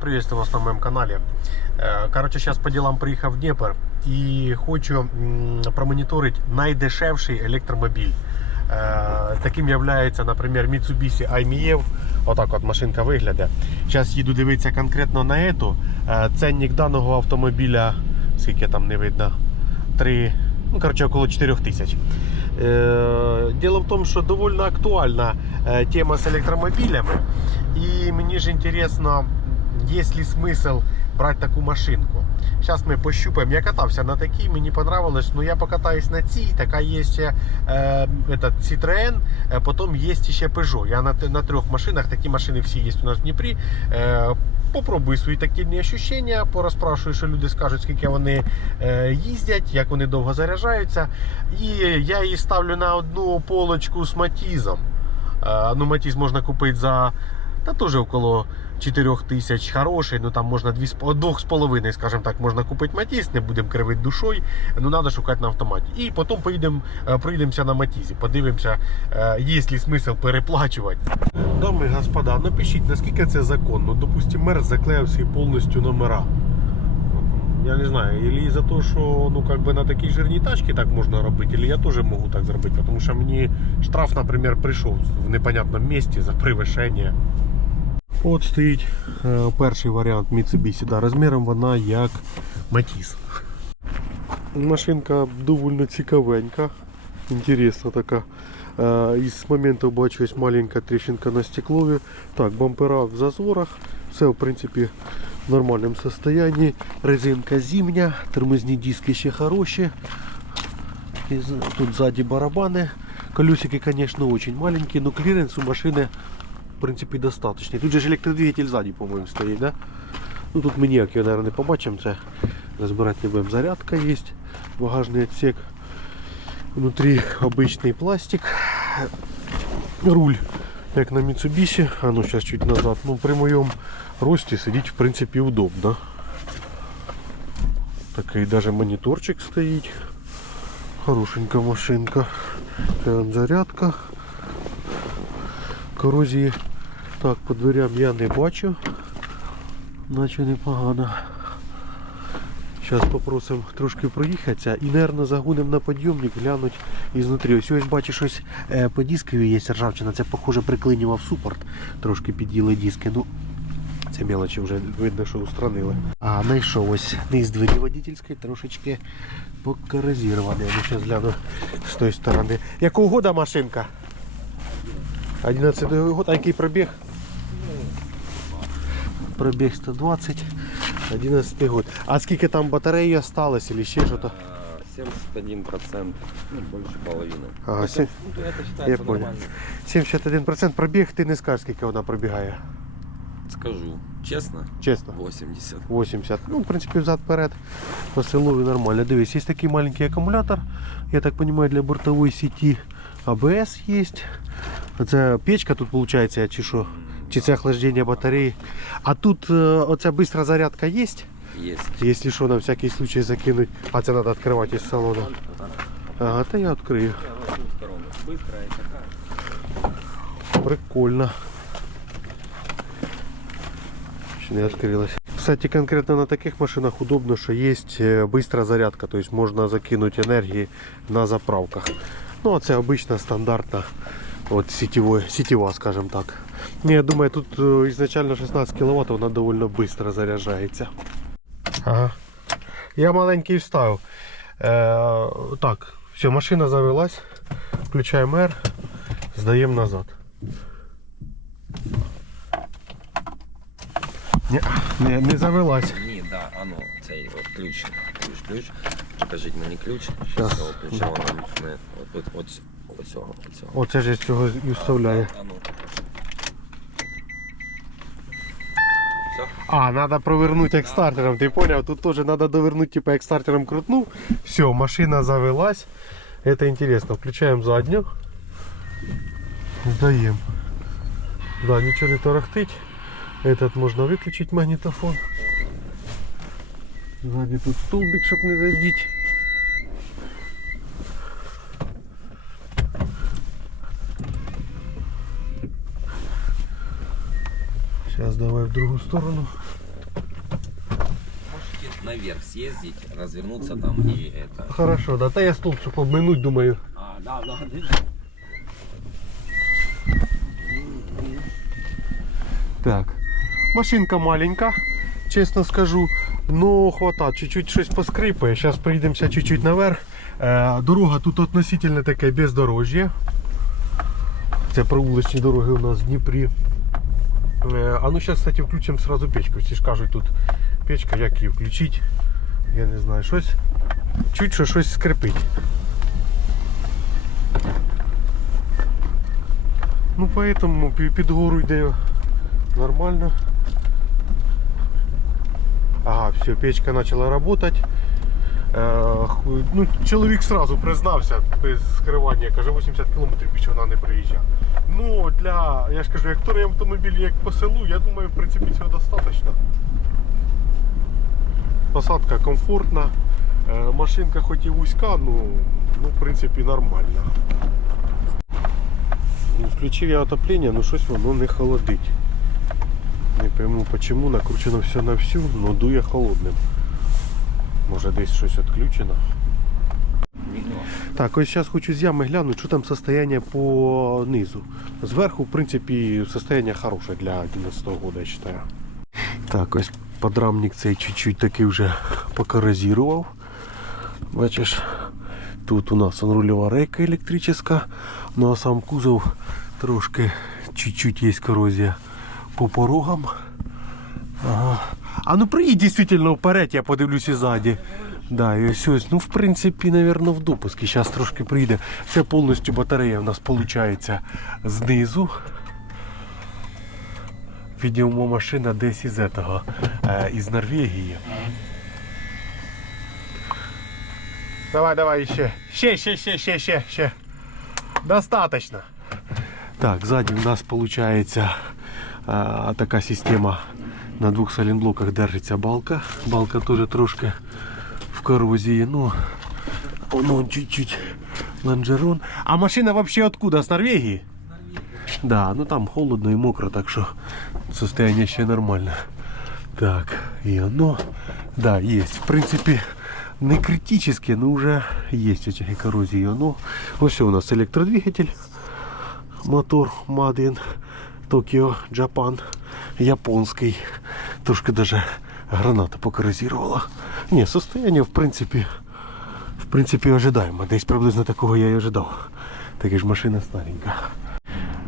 Приветствую вас на моем канале. Е, Короче, сейчас по делам приїхав в Дніпр і хочу м, промоніторити найдешевший електромобіль. Е, Таким є, наприклад, Mitsubishi IMEV. Отак от машинка виглядає. Зараз їду дивитися конкретно на эту. Е, Ценник даного автомобіля, скільки там не видно, 3, ну, короче, около 4 тисяч. Дело в тому, що доволі актуальна тема з електромобілями. І мені ж інтересно, є ли смисл брати таку машинку. Зараз ми пощупаємо. Я катався на такій, мені понравилось, но я покатаюсь на цій. Така є ще е, этот, Citroën, е, потім є ще Peugeot. Я на, на трьох машинах, такі машини всі є у нас в Дніпрі. Е, Попробую свої тактильні ощущення, порозпрашую, що люди скажуть, скільки вони їздять, як вони довго заряджаються. І я її ставлю на одну полочку з матізом. Ну, матіз можна купити за та теж около 4 тисяч хороший, ну там можна 2,5, скажімо так, можна купити матіз, не будемо кривити душою, ну треба шукати на автоматі. І потім поїдемо, е, проїдемося на матізі, подивимося, е, є ли смисл переплачувати. Дами господа, напишіть, наскільки це законно. Допустим, мер заклеїв свої повністю номера. Я не знаю, или из-за того, що ну как бы на такій жирній тачці так можна робити, или я теж можу так зробити, тому що мені штраф, наприклад, прийшов в непонятному місці за превишення. От стоїть е, перший варіант Mitsubishi. Да, розміром вона як Матіс. Машинка доволі цікавенька, інтересна така. Е, із моменту бачу маленька тріщинка на стеклові. Так, бампера в зазорах. Все в принципі в нормальному состоянии. Резинка зимня, тормозні диски ще хороші. Тут сзади барабани. Колесики, конечно, очень маленькие, но клиренс у машины в принципі достаточний. Тут же ж електродвигатель ззаді, по-моєму, стоїть, да? Ну тут ми ніяк його, мабуть, не побачимо. Це розбирати не будемо. Зарядка є, багажний відсек. Внутрі обичний пластик. Руль, як на Mitsubishi. А ну зараз чуть назад. Ну при моєму рості сидіть в принципі удобно. Такий даже моніторчик стоїть. Хорошенька машинка. Це вон зарядка. Корозії так, по дверям я не бачу. Наче непогано. Зараз попросимо трошки проїхатися і, мабуть, загонимо на підйомник, глянуть ізнутрі. Ось ось бачу щось е, по дискові є ржавчина. Це, похоже, приклинював супорт. Трошки під'їли диски. Ну, це мелочі вже видно, що устранили. А, знайшов ось низ двері водительської трошечки покорозірований. Я зараз гляну з тої сторони. Якого года машинка? 11 год, а який пробіг? Пробіг 120, 11 год. А скільки там батареї осталось или ще що-то? А, 71%, ну, больше половины. Ага, Это- сем- ну, это Я считается понял. нормально. 71% пробіг, ти не скажеш, скільки вона пробігає. Скажу, честно, Чесно. 80. 80. Ну, в принципі, взад вперед по селу нормально. Дивись, є такий маленький акумулятор, я так розумію, для бортової сеті. АБС є. Це печка тут виходить, чи що? Чи це охлаждення батареї. А тут е, оця бистра зарядка є. Есть. Якщо що, на всякий случай закинуть. А це треба відкривати із салону. Ага, та я відкрию. Быстрая. Прикольно. Ще не відкрилось. Кстати, конкретно на таких машинах удобно, що є е, бистра зарядка, тобто можна закинути енергії на заправках. Ну, а це обична стандартна от, сетевой, сетева, скажем так. Ні, я думаю, тут е, ізначально 16 кВт, вона доволі швидко заряджається. Ага. Я маленький вставив. Е, так, все, машина завелась. Включаємо R, здаємо назад. Ні, не, не завелась. Ні, да, оно, цей от ключ. Ключ, ключ. Покажіть мені ключ. Воно не, от, от, от, от цього, от цього. Оце ж з цього і вставляє. А ну. Все? А, треба провернути як стартером, ти поняв? Тут теж треба довернути, типу як стартером крутнув. Все, машина завелась. Это интересно. Включаємо задню. Здаємо. Да, нічого не торохтить. Этот можна виключити магнітофон. Ззаді тут столбик, щоб не задіть. Зараз давай в другу сторону. Можете наверх съездить, развернуться там и это. Хорошо, да, та я столб, щоб обминуть, думаю. А, да, да, Так. Машинка маленька, чесно скажу. Ну, хватать, чуть-чуть щось поскрипає. Зараз приїдемося чуть-чуть наверх. Е, дорога тут относительно таке бездорожжя. Це провуличні дороги у нас в Дніпрі. Е, а ну зараз, кстати, включимо сразу печку. Всі ж кажуть, тут печка, як її включити. Я не знаю, щось. Чуть що щось скрипить. Ну поэтому під гору йде нормально. Ага, все, печка почала работать. Е, ну, чоловік сразу признався без скривання, каже 80 км більше вона не приїжджає. Ну, для, я ж кажу, як вторий автомобіль як по селу, я думаю, в принципі цього достатньо. Посадка комфортна, е, машинка хоч і вузька, ну, ну в принципі нормальна. Ну, Включив я отоплення, ну щось воно не холодить. Не пойму почему, накручено все на всю, но дує холодним. Може десь щось відключено. Так, ось зараз хочу з ями глянути, що там состояние по низу. Зверху, в принципі, состояние хороше для 11 года, я вважаю. Так, ось подрамник цей чуть-чуть таки вже покорозірував. Бачиш, тут у нас рульова рейка електрична, ну а сам кузов трошки чуть-чуть є корозія по порогам. Ага. А ну приїдь дійсно вперед, я подивлюся ззаді. Да, і ось ось, ну в принципі, напевно, в допуску. Зараз трошки прийде. Це повністю батарея у нас виходить знизу. Відомо машина десь із этого, е, із Норвегії. Давай, давай ще. Ще, ще, ще, ще, ще, ще. Достаточно. Так, сзади у нас получается а, така система на двох салінблоках держиться балка. Балка теж трошки в корозії. Ну, воно чуть-чуть лонжерон. А машина вообще откуда? С Норвегии? Да, ну там холодно и мокро, так что состояние ще нормально. Так, и оно, да, есть. В принципе, не критически, но уже есть эти коррозии. Оно, вот все у нас электродвигатель мотор Мадин Токіо, Джапан, японський. Трошки даже граната покорозувала. Ні, состояние в принципі, в принципі ожидаємо. Десь приблизно такого я і ожидав. Така ж машина старенька.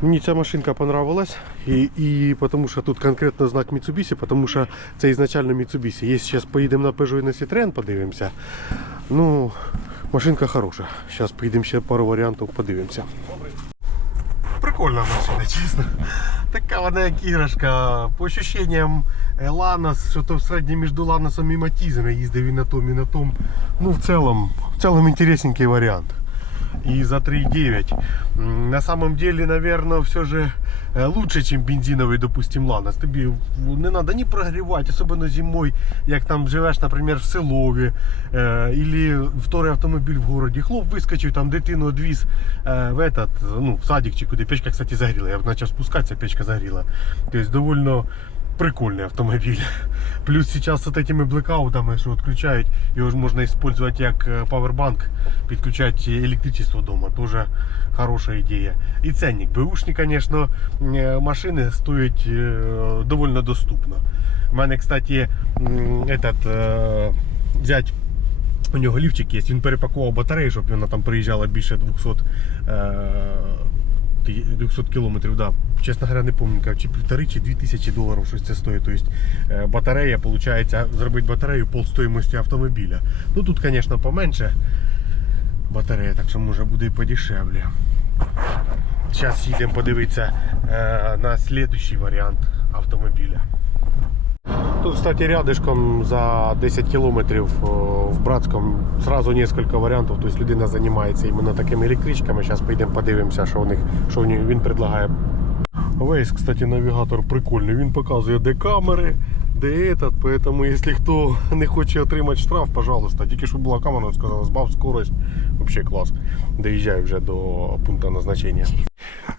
Мені ця машинка понравилась. І, і тому що тут конкретно знак Mitsubishi, тому що це ізначально Mitsubishi. Якщо зараз поїдемо на Peugeot і на Citroen, подивимося. Ну, машинка хороша. Зараз поїдемо ще пару варіантів, подивимося. Прикольна машина, чесно. Така вона як іграшка. По ощущениям е, Ланос, що то в середнє між Ланосом і Матізом. Їздив і на том, і на том. Ну, в цілому, в цілому інтересненький варіант И за 3,9. М, На самом деле, наверное, все же э, лучше, чем бензиновый, допустим, Ланос. Тобі в- не надо ні прогрівати, особливо зимою, як там живеш, наприклад, в селові, е, или второй автомобіль в городі. Хлоп вискочив, там дитину одвіз е, в этот, ну, в садик чи куди. Печка, кстати, загріла. Я почав спускатися, печка загріла. Тобто довольно прикольный автомобиль. Плюс сейчас с этими блекаутами, що відключають, його ж можна использовать як е, павербанк, підключати електричество дома. Тоже хороша ідея. І ценник. Бэушні, конечно, е, машини стоять е, довольно доступно. У мене, кстати, м, этот, е, взять у нього лівчик є, він перепакував батарею, щоб вона там приїжджала більше 200, е, 200 кілометрів. Да. Чесно говоря, не пам'ятаю, чи півтори, чи дві тисячі доларів щось це стоїть. Тобто е, батарея, виходить, зробити батарею пол стоїмості автомобіля. Ну тут, звісно, поменше батарея, так що може буде і подешевле. Зараз їдемо подивитися е, на наступний варіант автомобіля. Тут, кстати, рядышком за 10 километрів о, в Братському сразу несколько варіантів. Тобто людина займається іменно такими електричками. Зараз поїдемо подивимося, що, у них, що у них він предлагає. Весь, кстати, навігатор прикольний. Він показує, де камери, де этот. Поэтому, якщо хто не хоче отримати штраф, пожалуйста. Тільки що була камера, сказала, збав скорость. Вообще клас. Доїжджаю вже до пункту назначення.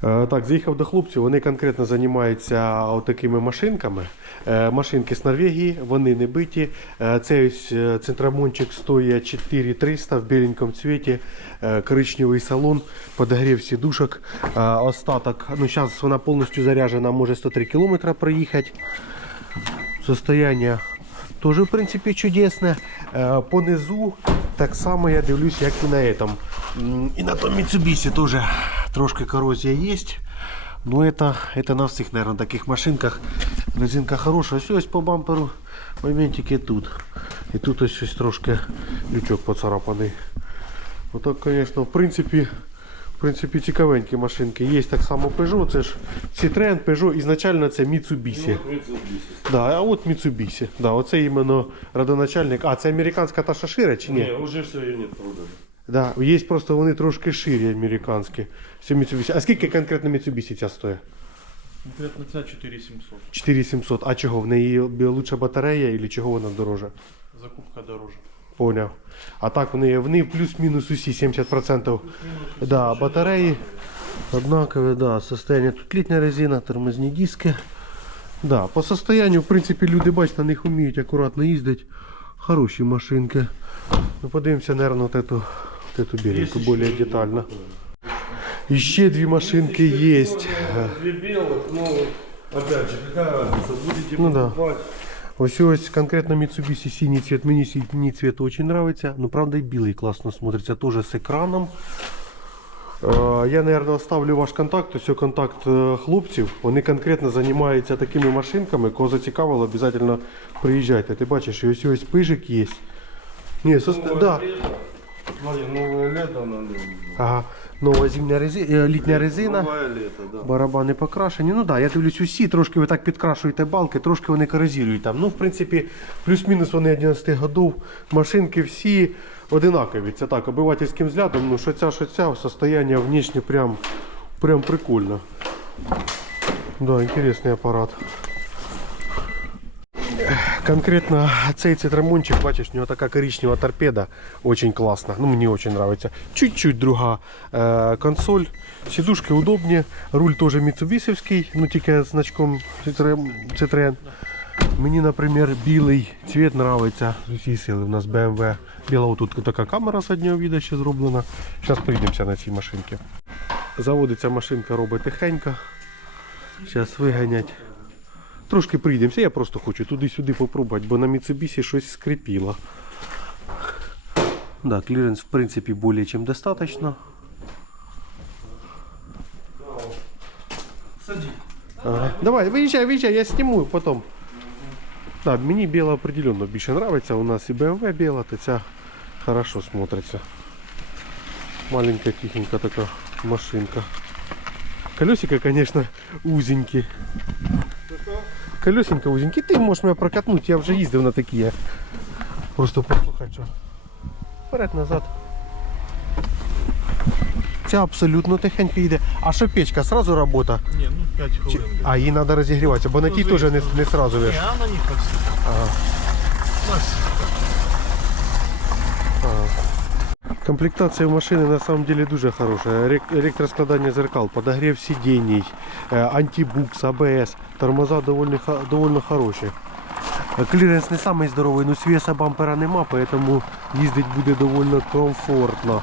Е, Так, заїхав до хлопців, вони конкретно займаються отакими машинками. Е, Машинки з Норвегії, вони не биті. Е, Цей ось центрамончик стоїть 4300 в біленькому цвіті, коричневий салон, подогрів сідушок. Остаток, ну зараз вона повністю заряджена, може 103 км проїхати. Состояние тоже, в принципе, чудесне. Понизу так само я дивлюсь, як і на этом. І на том Mitsubishi тоже трошки коррозия есть. Но это, это на всіх, наверное, таких машинках. Резинка хороша. Ось ось по бамперу моментики тут. І тут ось щось трошки лючок поцарапаний. Отак, конечно, в принципі, в принципі, цікавенькі машинки. Є так само Peugeot, це ж Citroen, Peugeot, ізначально це Mitsubishi. Да, а от Mitsubishi. Да, оце іменно родоначальник. А, це американська та шашира чи ні? Не, уже все, ее нет продано. Да, є просто вони трошки ширі американські. Все Mitsubishi. А скільки конкретно Mitsubishi ця стоїть? Конкретно ця 4700. 4700. А чого? В неї лучша батарея і чого вона дорожа? Закупка дороже. Поняв. А так вони, вони плюс-мінус усі 70%. Да, батареї однакові, да, состояние. Тут літня резина, тормозні диски. Да, по состоянию, в принципі, люди, бачите, на них вміють акуратно їздити. Хороші машинки. Ну, подивимося, наверное, вот эту, вот эту беленьку, более детально. І ще дві машинки є. Две белых, ну, опять же, какая разница? Будете Ну да. покупать? Ось ось конкретно Mitsubishi синій цвет. Мені синій цвет дуже нравится. Ну, правда, і білий класно смотрится. Тоже з екраном. Е, Я, наверное, оставлю ваш контакт. Ось контакт е, хлопців. Вони конкретно займаються такими машинками. Кого зацікавило, обов'язково приїжджайте. Ти бачиш, і ось ось пижик є. Ні, сос... Новое да. Смотри, новое лето надо. Ага. Нова зимня резина, літня резина. Новое лето, да. Барабани покрашені. Ну так, да, я дивлюсь усі, трошки ви так підкрашуєте балки, трошки вони корозірують там. Ну, в принципі, плюс-мінус вони 11 годов. Машинки всі одинакові. Це так, обивательським взглядом, ну що ця, що ця, состояние внешне прям, прям прикольно. Да, інтересний апарат. Конкретно цей цитрамончик, бачиш, у нього така коричнева торпеда, очень класна. Ну, мені очень нравится. Чуть-чуть друга е, консоль. Сидушки удобні, руль теж Mitsubishi, ну тільки з значком Citroen. Мені, наприклад, білий цвет нравиться з усієї сили. У нас BMW. Біла тут така камера заднього віда ще зроблена. Зараз прийдемося на цій машинці. Заводиться машинка, робить тихенько. Зараз виганять. Трошки прийдемося, я просто хочу туди-сюди попробувати, бо на Mitsubishi щось скрипіло. Да, кліренс в принципі более чем достаточно. Сади. Ага. Давай, виїжджай, виїжджай, я сниму потом. Да, мені біла определенно більше нравиться. У нас і BMW біла, то ця хорошо смотриться. Маленька, тихенька така машинка. Колесика, конечно, узенькі. Колесенька узенькі. Ти можеш мене прокатнути, я вже їздив на такі. Просто послухай, що. Вперед, назад. Ця абсолютно тихенько йде. А що печка, сразу робота? Не, ну 5 Чи- А їй треба розігріватися, бо на тій теж не, не сразу Не, веш. она не как всегда. Ага. У машины на самом деле дуже хороша. Электроскладание зеркал, подогрев сидінь, е, антибукс, АБС, тормоза доволі, довольно хороші. Клиренс Кліренс не самий здоровий, але свіса бампера нема, тому їздити буде доволі комфортно.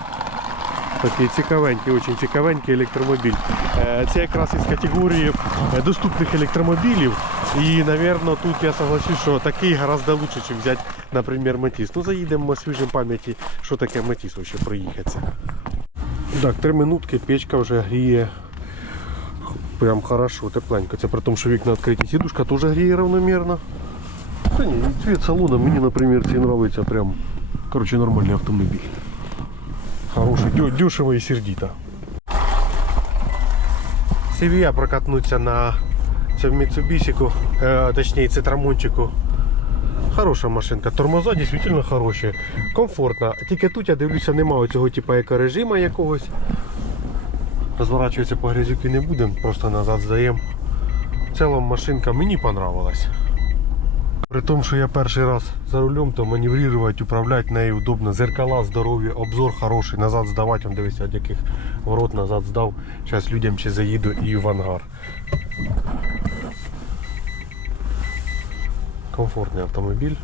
Такий цікавенький, дуже цікавенький електромобіль. Е, Це якраз із категорії е, доступних електромобілів. І, мабуть, тут я согласюсь, що такий гораздо лучше, ніж взяти, наприклад, Матіс. Ну, заїдемо свіжим пам'яті, що таке Матіс вообще проїхатися. Так, три минутки, печка вже гріє. Прям хорошо, тепленько. Це при тому, що вікна відкриті. Сідушка теж гріє равномірно. Та ні, цвіт салона мені, наприклад, ці подобається прям. Коротше, нормальний автомобіль. Хороший, дешево і сердито. Сівія прокатнуться на цьому Mitsubishi, е, точніше цитрамончику. Хороша машинка. Тормоза дійсно хороші. Комфортно. Тільки тут я дивлюся, немає цього типу екорежиму якогось. Розворачуватися по грязюки не будемо, просто назад здаємо. В цілому машинка мені понравилась. При тому, що я перший раз за рулем, то маневрувати, управляти нею удобно. Зеркала здорові, обзор хороший, назад здавати, дивися, від яких ворот назад здав. Зараз людям ще заїду і в ангар. Комфортний автомобіль.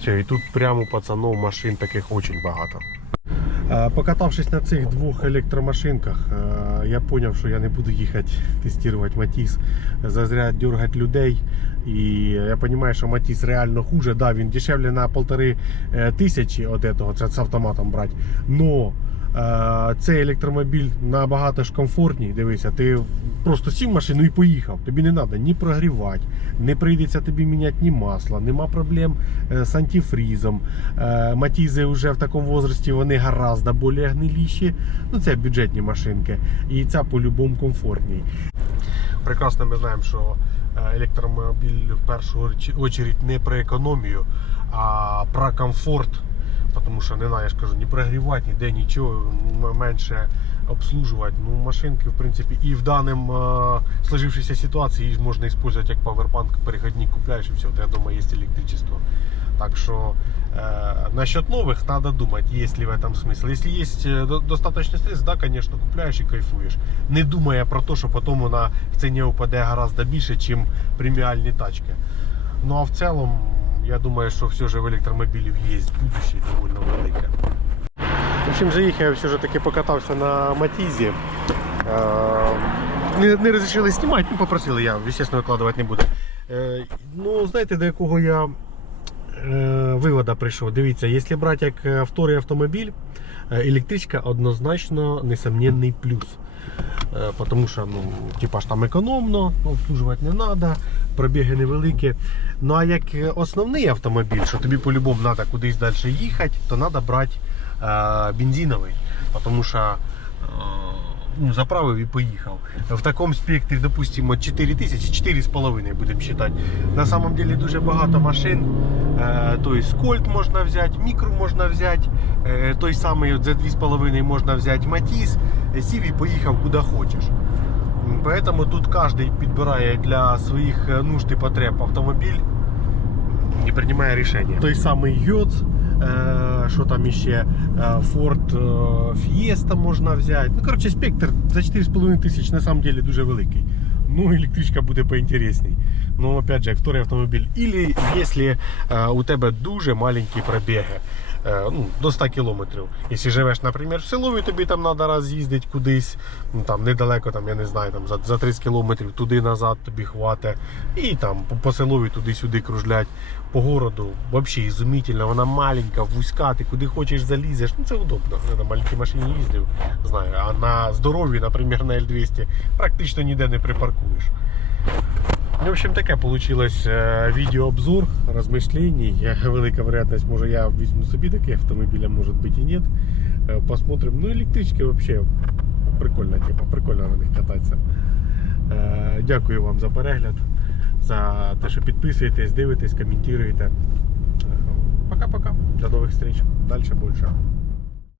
Все, і тут прямо пацанов машин таких очень багато. Е, Покатавшись на цих двох електромашинках, е, я зрозумів, що я не буду їхати тестувати Матіс, зазря дергати людей. І я розумію, що Матіс реально хуже. Да, він дешевле на півтори е, тисячі от этого, це з автоматом брати. Но цей електромобіль набагато ж комфортній. Дивися, ти просто сів машину і поїхав. Тобі не треба ні прогрівати, не прийдеться тобі міняти ні масла, нема проблем е, з антифрізом. Е, Матізи вже в такому возрасті вони гораздо більш гниліші. Ну це бюджетні машинки. І ця по-любому комфортній. Прекрасно ми знаємо, що е, електромобіль в першу чергу не про економію, а про комфорт Тому що не знаю, я ж кажу, ні прогрівати, ніде нічого, м- менше обслужувати. Ну, машинки, в принципі, і в даному е, сложившейся ситуації їх можна використовувати як павербанк, переходник купляєш і все, у тебе вдома є електричество. Так що э, насчет новых надо думать, есть ли в этом смысл. Если есть э, до- достаточно средств, да, конечно, купляешь и кайфуешь. Не думая про то, що потім вона в ціні упаде гораздо більше, ніж преміальні тачки. Ну а в цілому, я думаю, що все ж в електромобілів є будущее доволі велике. В общем, я все ж таки покатався на Матізі. Е, Не, не розрішили знімати, ну попросили я, звісно, викладувати не буду. Е, Ну, знаєте, до якого я е, вивода прийшов. Дивіться, якщо брати як вторий автомобіль, електричка однозначно несомненний плюс. Е, Тому що ну, типа ж там економно, обслужувати не треба, пробіги невеликі. Ну а як основний автомобіль, що тобі по-любому треба кудись далі їхати, то треба брати е, бензиновий. Тому що е, ну, заправив і поїхав. В такому спектрі, допустимо, 4 тисячі, 4,5 будемо вважати. На самом деле дуже багато машин. Е, Тобто Скольт можна взяти, мікро можна взяти, е, той самий за 2,5 можна взяти е, сів і поїхав куди хочеш. Поэтому тут кожен підбирає для своїх е, нужд і потреб автомобіль і приймає рішення. Той самий Йоц, е, що там іще, е, Ford е, Fiesta можна взяти. Ну, коротше, спектр за 4,5 тисяч на самом деле дуже великий. Ну, електричка буде поінтересній. Ну, опять же, второй автомобіль. Или якщо е, у тебе дуже маленькі пробіги. е, Ну, до 100 кілометрів. Якщо живеш, наприклад, в селові, тобі там треба раз з'їздити кудись, ну, там недалеко, там, я не знаю, там, за, за 30 кілометрів туди-назад тобі хватить. І там по, по селові туди-сюди кружлять. По городу взагалі ізумітельно, вона маленька, вузька, ти куди хочеш залізеш. Ну це удобно. Я на маленькій машині їздив, знаю. А на здоровій, наприклад, на L200 практично ніде не припаркуєш. Ну, В общем, таке вийшло відеообзор розмишлений. Велика вероятність, може я візьму собі автомобіль, а може бути і ні. Е, Посмотрим. Ну, електрички взагалі прикольна тема, прикольно на них кататися. Е, Дякую вам за перегляд, за те, що підписуєтесь, дивитесь, коментуєте. Е, Пока-пока. До нових зустріч. Далі більше.